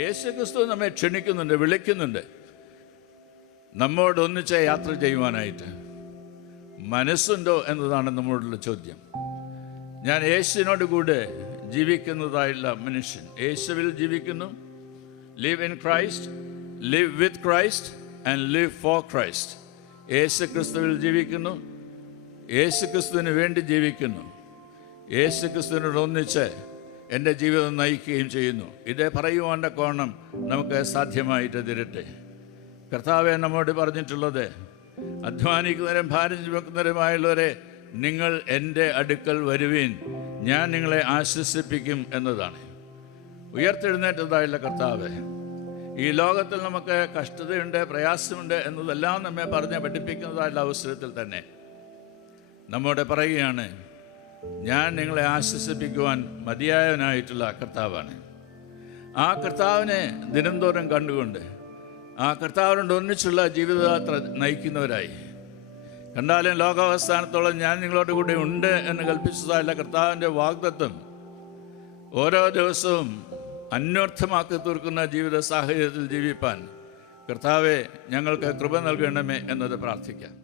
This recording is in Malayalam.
യേശുക്രിസ്തു നമ്മെ ക്ഷണിക്കുന്നുണ്ട്, വിളിക്കുന്നുണ്ട് നമ്മോട് ഒന്നിച്ച് യാത്ര ചെയ്യുവാനായിട്ട്. മനസ്സുണ്ടോ എന്നതാണ് നമ്മളോടുള്ള ചോദ്യം. ഞാൻ യേശുവിനോട് കൂടെ ജീവിക്കുന്നതായുള്ള മനുഷ്യൻ, യേശുവിൽ ജീവിക്കുന്നു. Live in Christ, live with Christ and live for Christ. യേശു ക്രിസ്തുവിൽ ജീവിക്കുന്നു, യേശു ക്രിസ്തുവിന് വേണ്ടി ജീവിക്കുന്നു, യേശു ക്രിസ്തുവിനോട് ഒന്നിച്ച് എൻ്റെ ജീവിതം നയിക്കുകയും ചെയ്യുന്നു. ഇതേ പറയുവാൻ്റെ കോണം നമുക്ക് സാധ്യമായിട്ട് തരട്ടെ. കർത്താവെ നമ്മോട് പറഞ്ഞിട്ടുള്ളത്, അധ്വാനിക്കുന്നവരും ഭാരം ചുമക്കുന്നവരുമായുള്ളവരെ നിങ്ങൾ എൻ്റെ അടുക്കൽ വരുവീൻ, ഞാൻ നിങ്ങളെ ആശ്വസിപ്പിക്കും എന്നതാണ്. ഉയർത്തെഴുന്നേറ്റതായുള്ള കർത്താവ് ഈ ലോകത്തിൽ നമുക്ക് കഷ്ടതയുണ്ട്, പ്രയാസമുണ്ട് എന്നതെല്ലാം നമ്മെ പറഞ്ഞ് പഠിപ്പിക്കുന്നതായുള്ള അവസരത്തിൽ തന്നെ നമ്മോട് പറയുകയാണ്, ഞാൻ നിങ്ങളെ ആശ്വസിപ്പിക്കുവാൻ മതിയായവനായിട്ടുള്ള കർത്താവാണ്. ആ കർത്താവിനെ ദിനംതോറും കണ്ടുകൊണ്ട് ആ കർത്താവിനോട് ഒന്നിച്ചുള്ള ജീവിതയാത്ര നയിക്കുന്നവരായി, കണ്ടാലും ലോകാവസാനത്തോളം ഞാൻ നിങ്ങളോട് കൂടെ ഉണ്ട് എന്ന് കൽപ്പിച്ചതായുള്ള കർത്താവിൻ്റെ വാഗ്ദത്തം ഓരോ ദിവസവും അന്വർത്ഥമാക്കി തീർക്കുന്ന ജീവിത സാഹചര്യത്തിൽ ജീവിപ്പാൻ കർത്താവെ ഞങ്ങൾക്ക് കൃപ നൽകണമേ എന്നത് പ്രാർത്ഥിക്കാം.